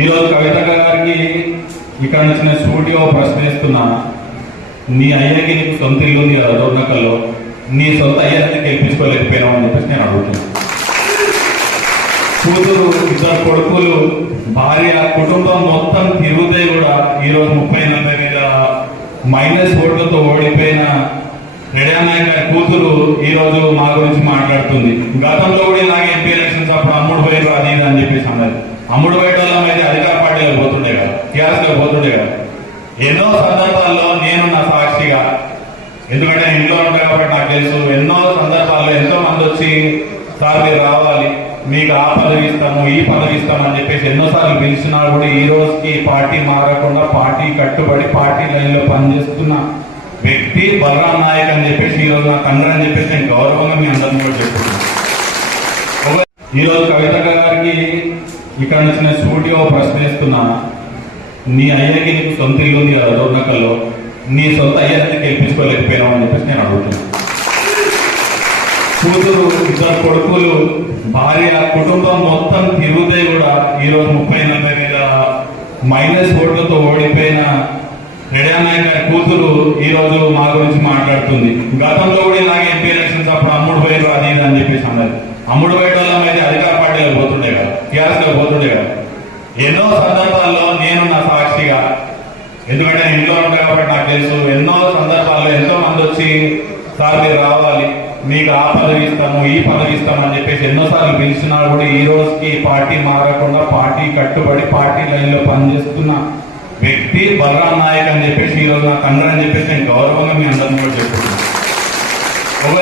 ఈరోజు కవిత గారికి ఇక్కడ నుంచి నేను స్టూడియో ప్రశ్నిస్తున్నా నీ అయ్యకి నీకు సొంత ఇల్లు ఉంది కదా దొర్నకల్లో నీ సొంత అయ్యాన్ని గెలిపించుకోలేకపోయినావు అని చెప్పేసి నేను అడుగుతున్నాను కూతురు ఇద్దరు కొడుకులు భార్య కుటుంబం మొత్తం తిరుగుతే కూడా ఈరోజు ముప్పై నలభై వేల మైనస్ ఓట్లతో ఓడిపోయిన రెడ్యానాయక్ గారి కూతురు ఈ రోజు మా గురించి మాట్లాడుతుంది. గతంలో కూడా ఇలాగే ఎంపీ ఎలక్షన్స్ అప్పుడు అమ్ముడు పోయిన అది అని చెప్పేసి అన్నారు. అమ్ముడు పోయే అయితే అధికార పార్టీలో పోతుండే కదా టీఆర్ఎస్లో పోతుండే కదా. ఎన్నో సందర్భాల్లో నేను నా సాక్షిగా ఎందుకంటే నేను ఇంట్లో ఉంటా కాబట్టి నాకు తెలుసు ఎన్నో సందర్భాల్లో ఎంతో మంది వచ్చి సార్ మీరు రావాలి మీకు ఆ పదవి ఇస్తాము ఈ పదవి ఇస్తాము అని చెప్పేసి ఎన్నోసార్లు పిలిచినా కూడా ఈ రోజుకి పార్టీ మారకుండా పార్టీ కట్టుబడి పార్టీ లైన్లో పనిచేస్తున్న వ్యక్తి బలరాం నాయక్ అని చెప్పేసి ఈరోజు నా తండ్రి అని చెప్పేసి నేను గౌరవంగా మీ అందరిని కూడా చెప్తున్నాను ఈరోజు కవిత గారికి ఇక్కడ నుంచి నేను స్టూడియో ప్రశ్నిస్తున్నా. నీ అయ్యకి నీకు సొంత ఇల్లు ఉంది కదా దొర్నకల్లో నీ సొంత అయ్యాన్ని గెలిపించుకోలేకపోయినావు అని చెప్పేసి నేను అడుగుతున్నాను కూతురు ఇద్దరు కొడుకులు భార్య కుటుంబం మొత్తం తిరుగుతే కూడా ఈరోజు ముప్పై నలభై వేల మైనస్ ఓట్లతో ఓడిపోయిన రెడ్యానాయక్ గారి కూతురు ఈ రోజు మా గురించి మాట్లాడుతుంది. గతంలో కూడా ఇలాగే ఎంపీ ఎలక్షన్స్ అప్పుడు అమ్ముడు పోయిన అది అని చెప్పేసి అన్నారు. అమ్ముడు బయట వాళ్ళం అయితే అధికారం పార్టీలో పోతుండే ఎన్నో సందర్భాల్లో నేను నా సాక్షిగా ఎందుకంటే నేను ఇంట్లో ఉంటా కాబట్టి నాకు తెలుసు ఎన్నో సందర్భాల్లో ఎంతో మంది వచ్చి సార్ మీరు రావాలి మీకు ఆ పదవి ఇస్తాము ఈ పదవి ఇస్తాము అని చెప్పేసి ఎన్నోసార్లు పిలిచినా కూడా ఈ రోజుకి పార్టీ మారకుండా పార్టీ కట్టుబడి పార్టీ లైన్లో పనిచేస్తున్న వ్యక్తి బలరాం నాయక్ అని చెప్పేసి ఈ రోజు నా తండ్రి చెప్పేసి నేను గౌరవంగా మీ అందరం కూడా చెప్పాను